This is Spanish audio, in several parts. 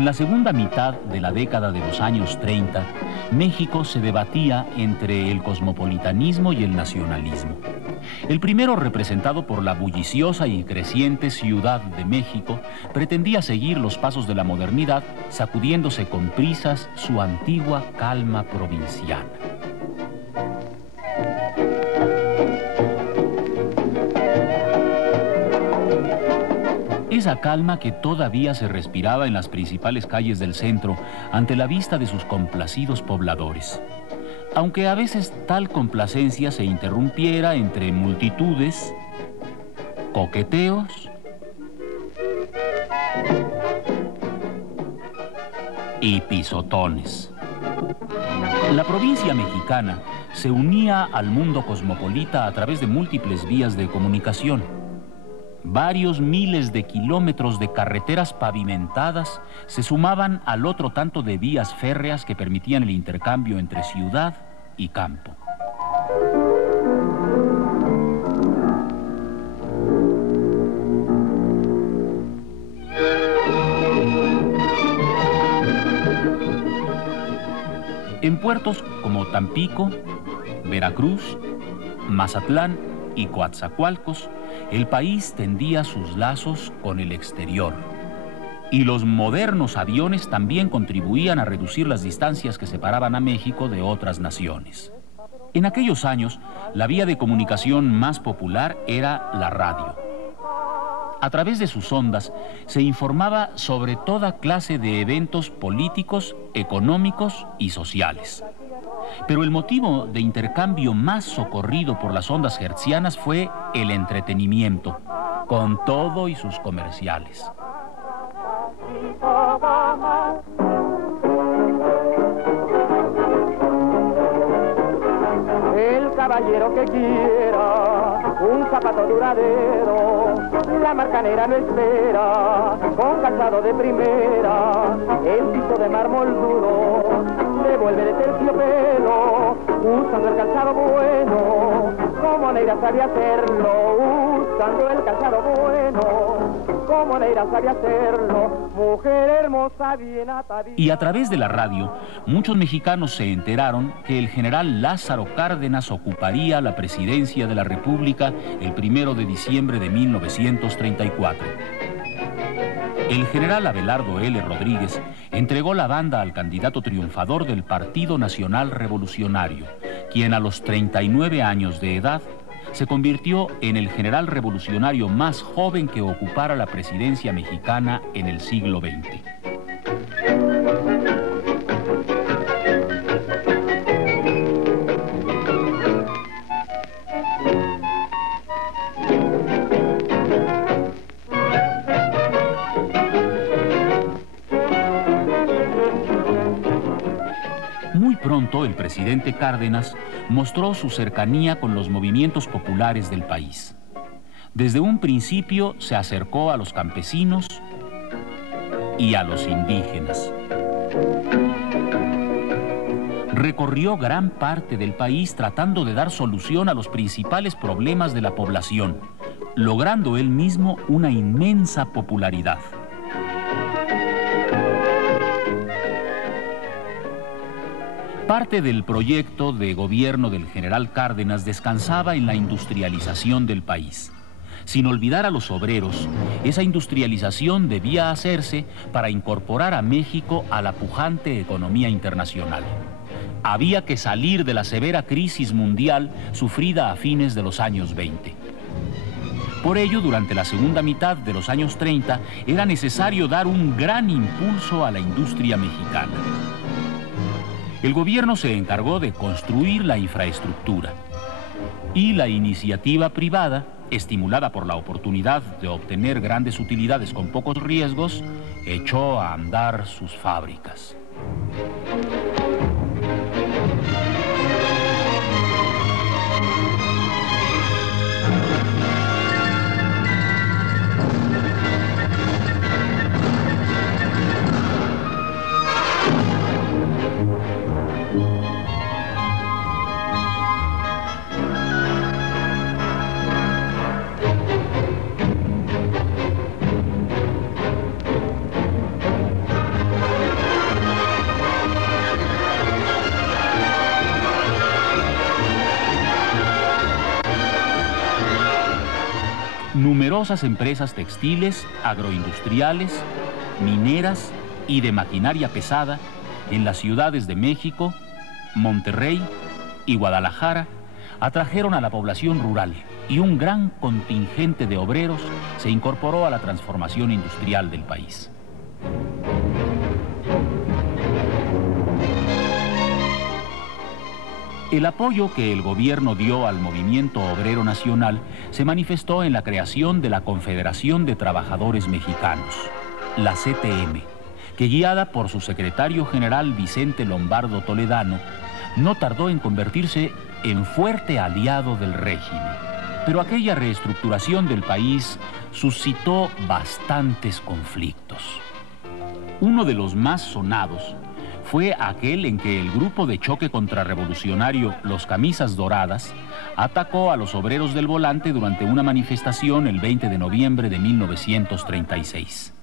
En la segunda mitad de la década de los años 30, México se debatía entre el cosmopolitanismo y el nacionalismo. El primero, representado por la bulliciosa y creciente Ciudad de México, pretendía seguir los pasos de la modernidad, sacudiéndose con prisas su antigua calma provinciana. Esa calma que todavía se respiraba en las principales calles del centro ante la vista de sus complacidos pobladores. Aunque a veces tal complacencia se interrumpiera entre multitudes, coqueteos y pisotones. La provincia mexicana se unía al mundo cosmopolita a través de múltiples vías de comunicación. Varios miles de kilómetros de carreteras pavimentadas se sumaban al otro tanto de vías férreas que permitían el intercambio entre ciudad y campo. En puertos como Tampico, Veracruz, Mazatlán y Coatzacoalcos, el país tendía sus lazos con el exterior. Y los modernos aviones también contribuían a reducir las distancias que separaban a México de otras naciones. En aquellos años, la vía de comunicación más popular era la radio. A través de sus ondas se informaba sobre toda clase de eventos políticos, económicos y sociales. Pero el motivo de intercambio más socorrido por las ondas hertzianas fue el entretenimiento, con todo y sus comerciales. El caballero que quiera un zapato duradero, la marcanera no espera, con calzado de primera, el piso de mármol duro, devuelve de terciopelo, usando el calzado bueno, como Neira sabe hacerlo, usando el calzado bueno, como Neira sabe hacerlo, mujer hermosa bien atadita. Y a través de la radio, muchos mexicanos se enteraron que el general Lázaro Cárdenas ocuparía la presidencia de la República el 1 de diciembre de 1934. El general Abelardo L. Rodríguez entregó la banda al candidato triunfador del Partido Nacional Revolucionario, quien a los 39 años de edad se convirtió en el general revolucionario más joven que ocupara la presidencia mexicana en el siglo XX. Muy pronto el presidente Cárdenas mostró su cercanía con los movimientos populares del país. Desde un principio se acercó a los campesinos y a los indígenas. Recorrió gran parte del país tratando de dar solución a los principales problemas de la población, logrando él mismo una inmensa popularidad. Parte del proyecto de gobierno del general Cárdenas descansaba en la industrialización del país. Sin olvidar a los obreros, esa industrialización debía hacerse para incorporar a México a la pujante economía internacional. Había que salir de la severa crisis mundial sufrida a fines de los años 20. Por ello, durante la segunda mitad de los años 30, era necesario dar un gran impulso a la industria mexicana. El gobierno se encargó de construir la infraestructura y la iniciativa privada, estimulada por la oportunidad de obtener grandes utilidades con pocos riesgos, echó a andar sus fábricas. numerosas empresas textiles, agroindustriales, mineras y de maquinaria pesada en las ciudades de México, Monterrey y Guadalajara atrajeron a la población rural y un gran contingente de obreros se incorporó a la transformación industrial del país. El apoyo que el gobierno dio al movimiento obrero nacional se manifestó en la creación de la Confederación de Trabajadores Mexicanos, la CTM, que guiada por su secretario general Vicente Lombardo Toledano, no tardó en convertirse en fuerte aliado del régimen. Pero aquella reestructuración del país suscitó bastantes conflictos. Uno de los más sonados fue aquel en que el grupo de choque contrarrevolucionario Los Camisas Doradas atacó a los obreros del Volante durante una manifestación el 20 de noviembre de 1936.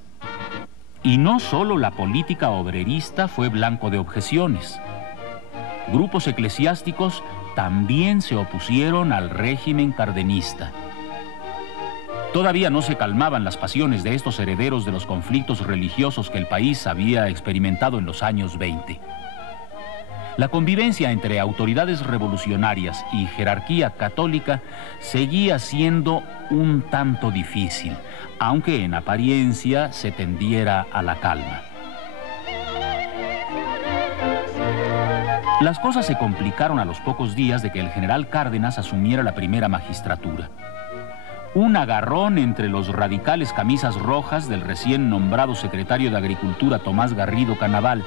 Y no solo la política obrerista fue blanco de objeciones. Grupos eclesiásticos también se opusieron al régimen cardenista. Todavía no se calmaban las pasiones de estos herederos de los conflictos religiosos que el país había experimentado en los años 20. La convivencia entre autoridades revolucionarias y jerarquía católica seguía siendo un tanto difícil, aunque en apariencia se tendiera a la calma. Las cosas se complicaron a los pocos días de que el general Cárdenas asumiera la primera magistratura. Un agarrón entre los radicales camisas rojas del recién nombrado secretario de Agricultura Tomás Garrido Canaval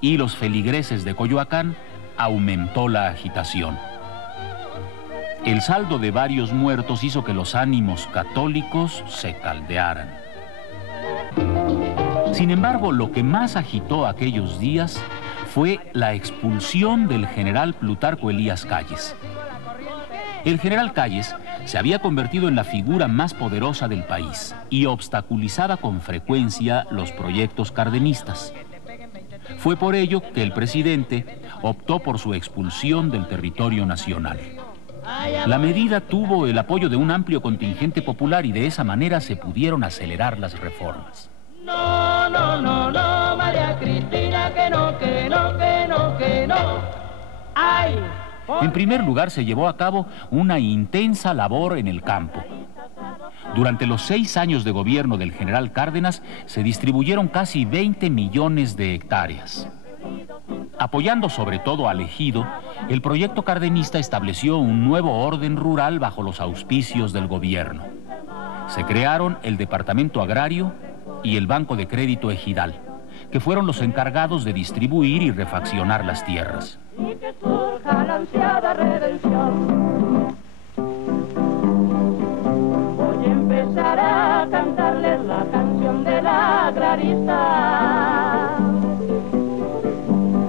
y los feligreses de Coyoacán aumentó la agitación. El saldo de varios muertos hizo que los ánimos católicos se caldearan. Sin embargo, lo que más agitó aquellos días fue la expulsión del general Plutarco Elías Calles. El general Calles se había convertido en la figura más poderosa del país y obstaculizaba con frecuencia los proyectos cardenistas. Fue por ello que el presidente optó por su expulsión del territorio nacional. La medida tuvo el apoyo de un amplio contingente popular y de esa manera se pudieron acelerar las reformas. No, no, no, no, María Cristina, que no, que no, que no, que no. ¡Ay! En primer lugar, se llevó a cabo una intensa labor en el campo. Durante los 6 años de gobierno del general Cárdenas, se distribuyeron casi 20 millones de hectáreas. Apoyando sobre todo al ejido, el proyecto cardenista estableció un nuevo orden rural bajo los auspicios del gobierno. Se crearon el Departamento Agrario y el Banco de Crédito Ejidal, que fueron los encargados de distribuir y refaccionar las tierras. Y que surja la ansiada redención. Voy a empezar a cantarles la canción del agrarista.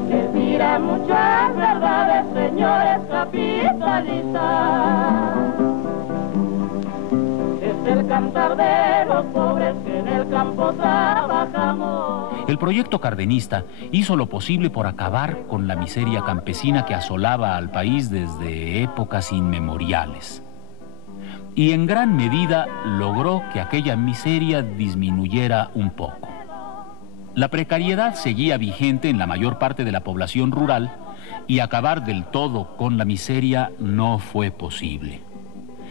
Les dirá muchas verdades, señores capitalistas. Es el cantar de los pobres que en el campo trabajamos. El proyecto cardenista hizo lo posible por acabar con la miseria campesina que asolaba al país desde épocas inmemoriales. Y en gran medida logró que aquella miseria disminuyera un poco. La precariedad seguía vigente en la mayor parte de la población rural y acabar del todo con la miseria no fue posible.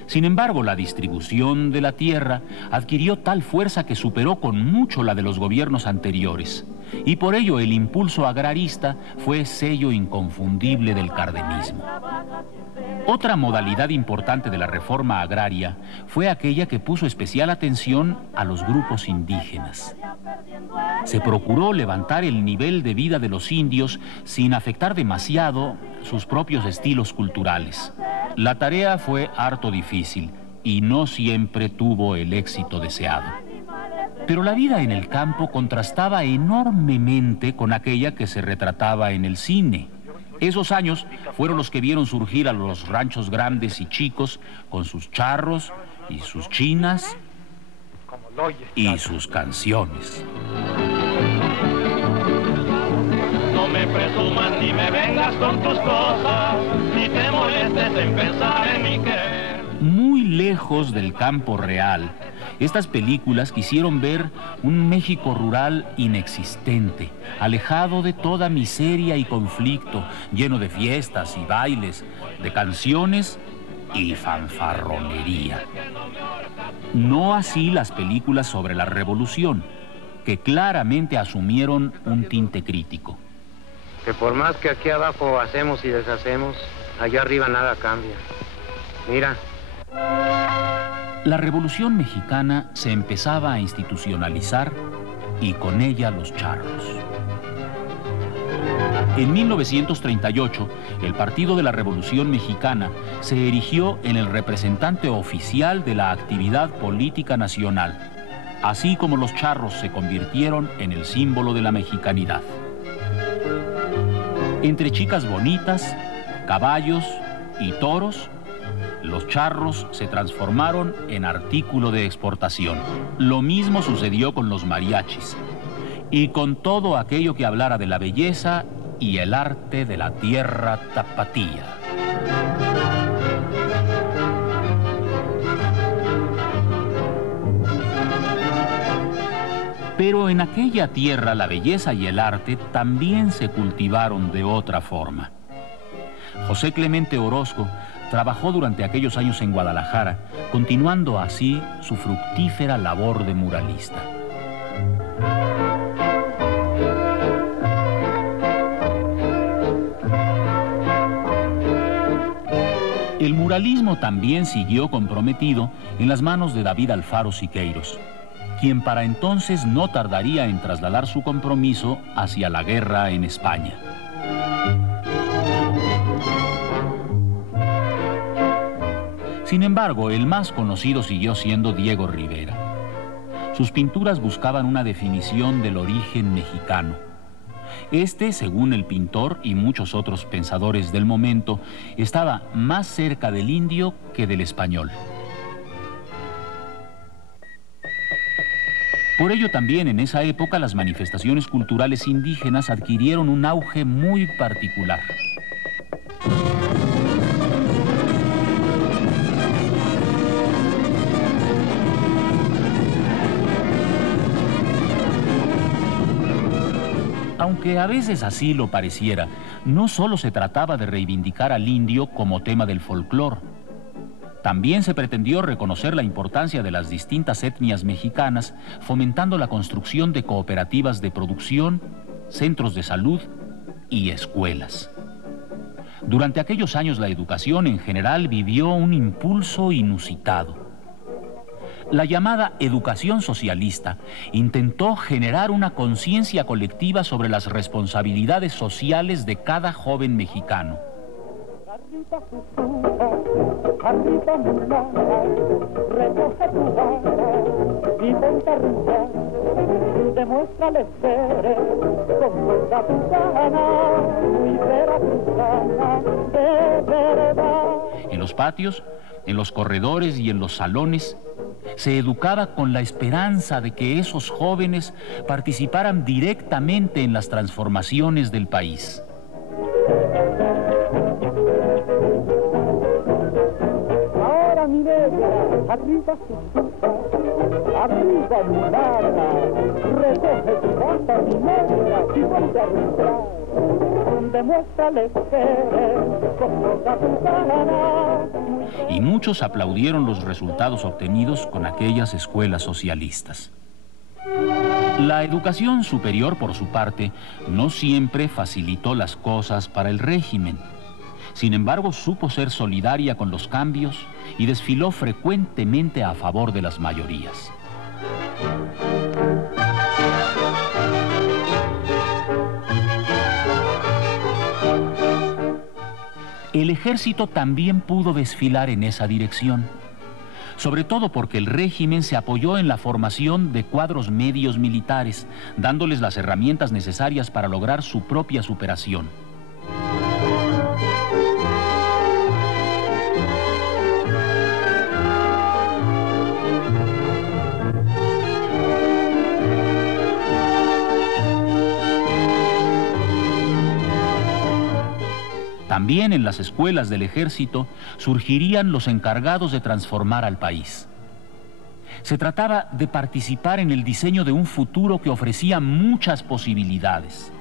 Sin embargo, la distribución de la tierra adquirió tal fuerza que superó con mucho la de los gobiernos anteriores, y por ello el impulso agrarista fue sello inconfundible del cardenismo. Otra modalidad importante de la reforma agraria fue aquella que puso especial atención a los grupos indígenas. Se procuró levantar el nivel de vida de los indios sin afectar demasiado sus propios estilos culturales. La tarea fue harto difícil y no siempre tuvo el éxito deseado. Pero la vida en el campo contrastaba enormemente con aquella que se retrataba en el cine. Esos años fueron los que vieron surgir a los ranchos grandes y chicos con sus charros y sus chinas y sus canciones. No me presumas ni me vengas con tus cosas, ni te molestes en pensar en mi querer. Muy lejos del campo real, Estas películas quisieron ver un México rural inexistente, alejado de toda miseria y conflicto, lleno de fiestas y bailes, de canciones y fanfarronería. No así las películas sobre la revolución, que claramente asumieron un tinte crítico. Que por más que aquí abajo hacemos y deshacemos, allá arriba nada cambia. Mira. La Revolución Mexicana se empezaba a institucionalizar y con ella los charros. En 1938, el Partido de la Revolución Mexicana se erigió en el representante oficial de la actividad política nacional, así como los charros se convirtieron en el símbolo de la mexicanidad. Entre chicas bonitas, caballos y toros, los charros se transformaron en artículo de exportación. Lo mismo sucedió con los mariachis y con todo aquello que hablara de la belleza y el arte de la tierra tapatía. Pero en aquella tierra la belleza y el arte también se cultivaron de otra forma. José Clemente Orozco trabajó durante aquellos años en Guadalajara, continuando así su fructífera labor de muralista. El muralismo también siguió comprometido en las manos de David Alfaro Siqueiros, quien para entonces no tardaría en trasladar su compromiso hacia la guerra en España. Sin embargo, el más conocido siguió siendo Diego Rivera. Sus pinturas buscaban una definición del origen mexicano. Este, según el pintor y muchos otros pensadores del momento, estaba más cerca del indio que del español. Por ello también en esa época las manifestaciones culturales indígenas adquirieron un auge muy particular. Aunque a veces así lo pareciera, no solo se trataba de reivindicar al indio como tema del folclore. También se pretendió reconocer la importancia de las distintas etnias mexicanas, fomentando la construcción de cooperativas de producción, centros de salud y escuelas. Durante aquellos años la educación en general vivió un impulso inusitado. La llamada educación socialista intentó generar una conciencia colectiva sobre las responsabilidades sociales de cada joven mexicano. Arriba mulata, recoge tu vara y ponte a rumbar. Demuéstrale ser con toda tu gana, y será tu gana de verdad. En los patios, en los corredores y en los salones, se educaba con la esperanza de que esos jóvenes participaran directamente en las transformaciones del país. Ahora mi negra, arriba mulata, recoge tu bata, mi negra, y ponte a rumbar. Demuéstrale ser con toda tu gana. Y muchos aplaudieron los resultados obtenidos con aquellas escuelas socialistas. La educación superior, por su parte, no siempre facilitó las cosas para el régimen. Sin embargo, supo ser solidaria con los cambios y desfiló frecuentemente a favor de las mayorías. El ejército también pudo desfilar en esa dirección, sobre todo porque el régimen se apoyó en la formación de cuadros medios militares, dándoles las herramientas necesarias para lograr su propia superación. También en las escuelas del ejército surgirían los encargados de transformar al país. Se trataba de participar en el diseño de un futuro que ofrecía muchas posibilidades.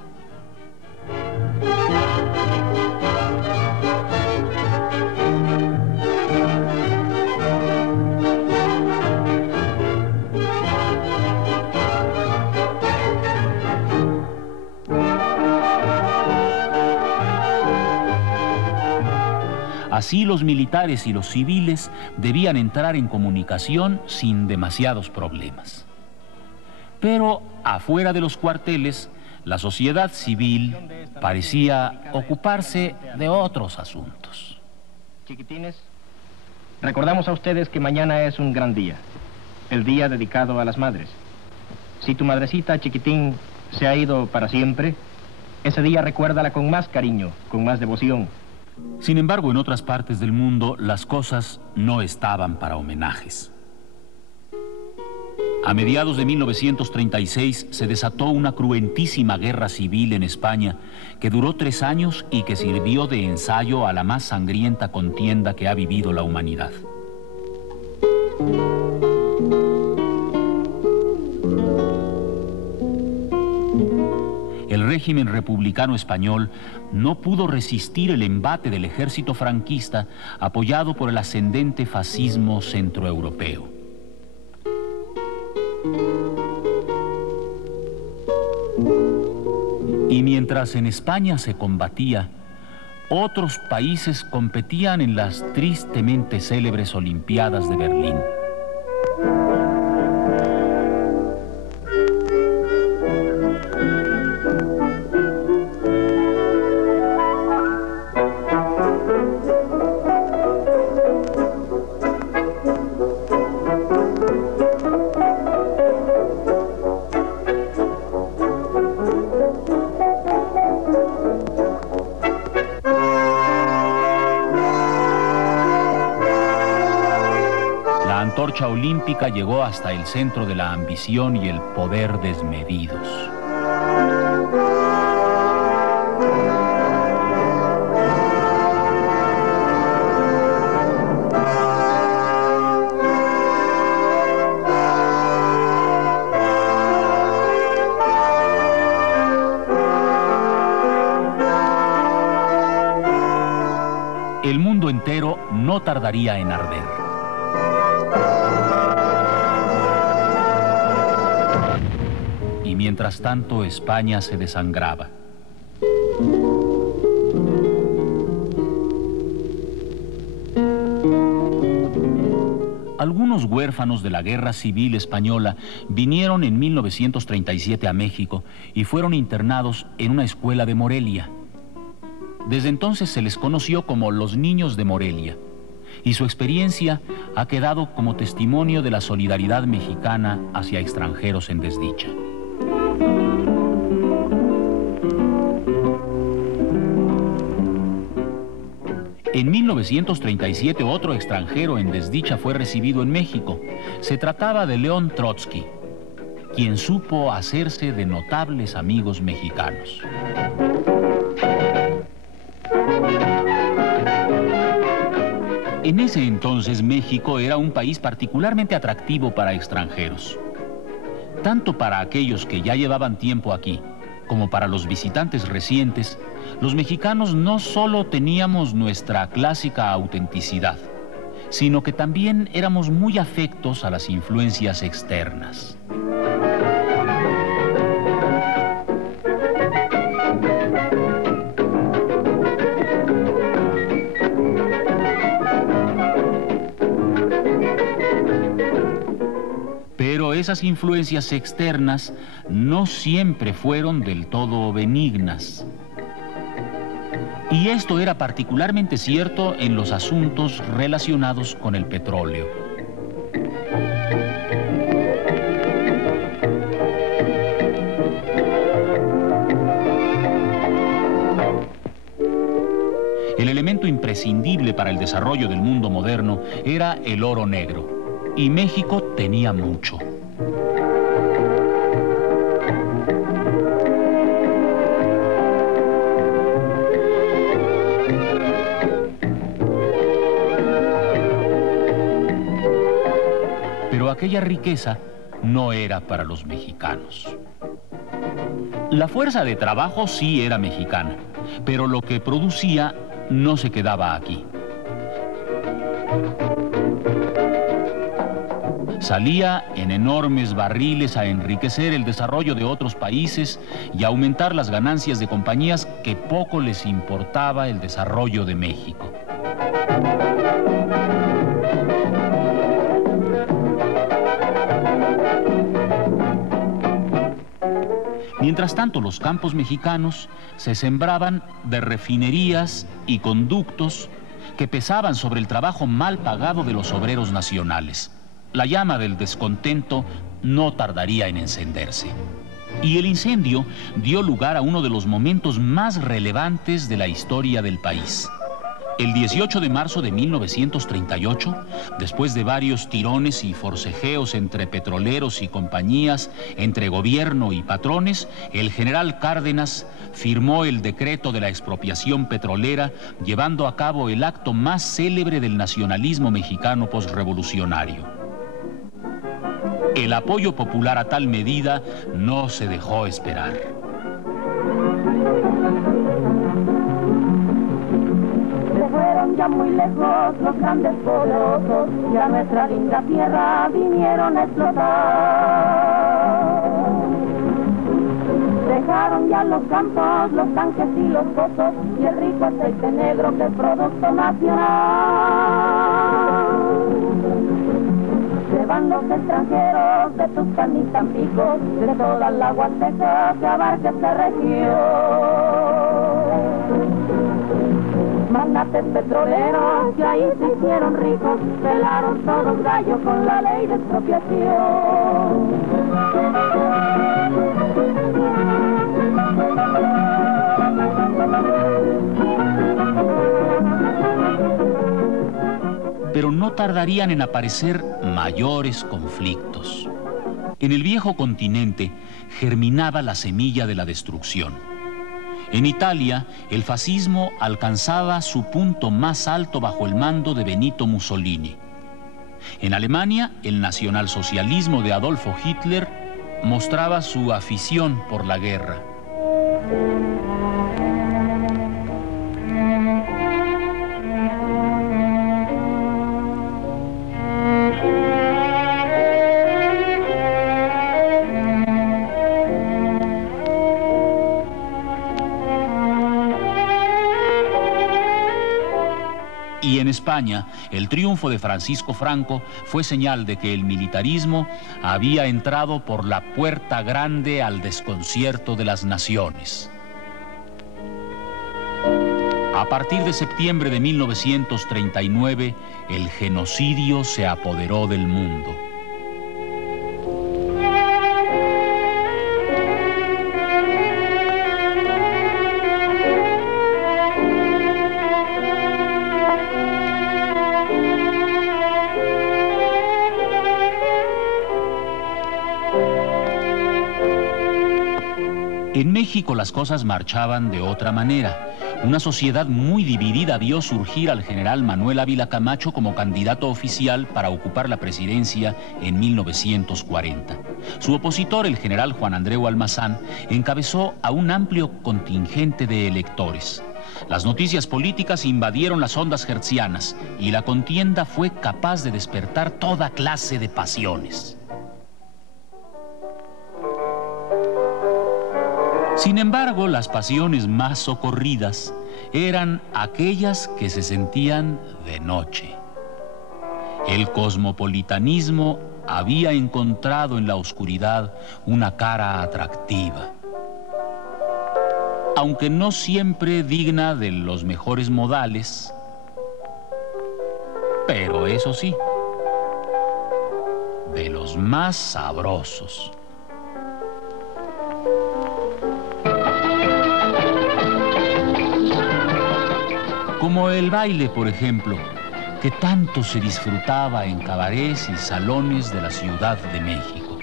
Así los militares y los civiles debían entrar en comunicación sin demasiados problemas. Pero afuera de los cuarteles, la sociedad civil parecía ocuparse de otros asuntos. Chiquitines, recordamos a ustedes que mañana es un gran día, el día dedicado a las madres. Si tu madrecita, chiquitín, se ha ido para siempre, ese día recuérdala con más cariño, con más devoción. Sin embargo, en otras partes del mundo, las cosas no estaban para homenajes. A mediados de 1936 se desató una cruentísima guerra civil en España que duró 3 años y que sirvió de ensayo a la más sangrienta contienda que ha vivido la humanidad. El régimen republicano español no pudo resistir el embate del ejército franquista apoyado por el ascendente fascismo centroeuropeo. Y mientras en España se combatía, otros países competían en las tristemente célebres Olimpiadas de Berlín. La antorcha olímpica llegó hasta el centro de la ambición y el poder desmedidos. El mundo entero no tardaría en arder. Y mientras tanto, España se desangraba. Algunos huérfanos de la Guerra Civil Española vinieron en 1937 a México y fueron internados en una escuela de Morelia. Desde entonces se les conoció como los Niños de Morelia, y su experiencia ha quedado como testimonio de la solidaridad mexicana hacia extranjeros en desdicha. En 1937 otro extranjero en desdicha fue recibido en México. Se trataba de León Trotsky, quien supo hacerse de notables amigos mexicanos. En ese entonces México era un país particularmente atractivo para extranjeros, tanto para aquellos que ya llevaban tiempo aquí, como para los visitantes recientes. Los mexicanos no solo teníamos nuestra clásica autenticidad, sino que también éramos muy afectos a las influencias externas. Pero esas influencias externas no siempre fueron del todo benignas. Y esto era particularmente cierto en los asuntos relacionados con el petróleo. El elemento imprescindible para el desarrollo del mundo moderno era el oro negro, y México tenía mucho. aquella riqueza no era para los mexicanos. La fuerza de trabajo sí era mexicana, pero lo que producía no se quedaba aquí. Salía en enormes barriles a enriquecer el desarrollo de otros países y a aumentar las ganancias de compañías que poco les importaba el desarrollo de México. Mientras tanto, los campos mexicanos se sembraban de refinerías y conductos que pesaban sobre el trabajo mal pagado de los obreros nacionales. La llama del descontento no tardaría en encenderse. Y el incendio dio lugar a uno de los momentos más relevantes de la historia del país. El 18 de marzo de 1938, después de varios tirones y forcejeos entre petroleros y compañías, entre gobierno y patrones, el general Cárdenas firmó el decreto de la expropiación petrolera, llevando a cabo el acto más célebre del nacionalismo mexicano posrevolucionario. El apoyo popular a tal medida no se dejó esperar. Ya muy lejos los grandes poderosos y a nuestra linda tierra vinieron a explotar. Dejaron ya los campos, los tanques y los pozos y el rico aceite negro que es producto nacional. Se van los extranjeros de Tuxpan y Tampico, de toda la Huasteca que abarca esta región. Magnates petroleros que ahí se hicieron ricos, pelaron todos gallos con la ley de expropiación. Pero no tardarían en aparecer mayores conflictos. En el viejo continente germinaba la semilla de la destrucción. En Italia, el fascismo alcanzaba su punto más alto bajo el mando de Benito Mussolini. En Alemania, el nacionalsocialismo de Adolfo Hitler mostraba su afición por la guerra. Y en España, el triunfo de Francisco Franco fue señal de que el militarismo había entrado por la puerta grande al desconcierto de las naciones. A partir de septiembre de 1939, el genocidio se apoderó del mundo. En México las cosas marchaban de otra manera. Una sociedad muy dividida vio surgir al general Manuel Ávila Camacho como candidato oficial para ocupar la presidencia en 1940. Su opositor, el general Juan Andreu Almazán, encabezó a un amplio contingente de electores. Las noticias políticas invadieron las ondas hertzianas y la contienda fue capaz de despertar toda clase de pasiones. Sin embargo, las pasiones más socorridas eran aquellas que se sentían de noche. El cosmopolitanismo había encontrado en la oscuridad una cara atractiva. Aunque no siempre digna de los mejores modales, pero eso sí, de los más sabrosos. Como el baile, por ejemplo, que tanto se disfrutaba en cabarets y salones de la Ciudad de México.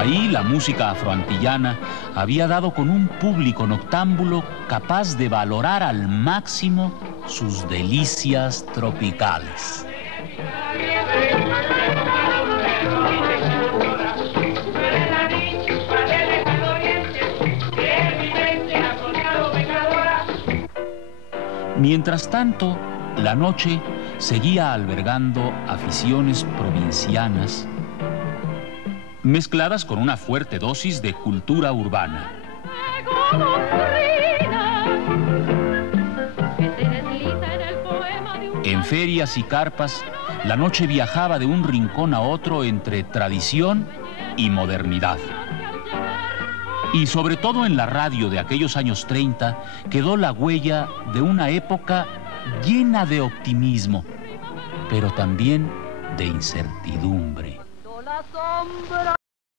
Ahí la música afroantillana había dado con un público noctámbulo capaz de valorar al máximo sus delicias tropicales. Mientras tanto, la noche seguía albergando aficiones provincianas mezcladas con una fuerte dosis de cultura urbana. En ferias y carpas, la noche viajaba de un rincón a otro entre tradición y modernidad. Y sobre todo en la radio de aquellos años 30 quedó la huella de una época llena de optimismo, pero también de incertidumbre.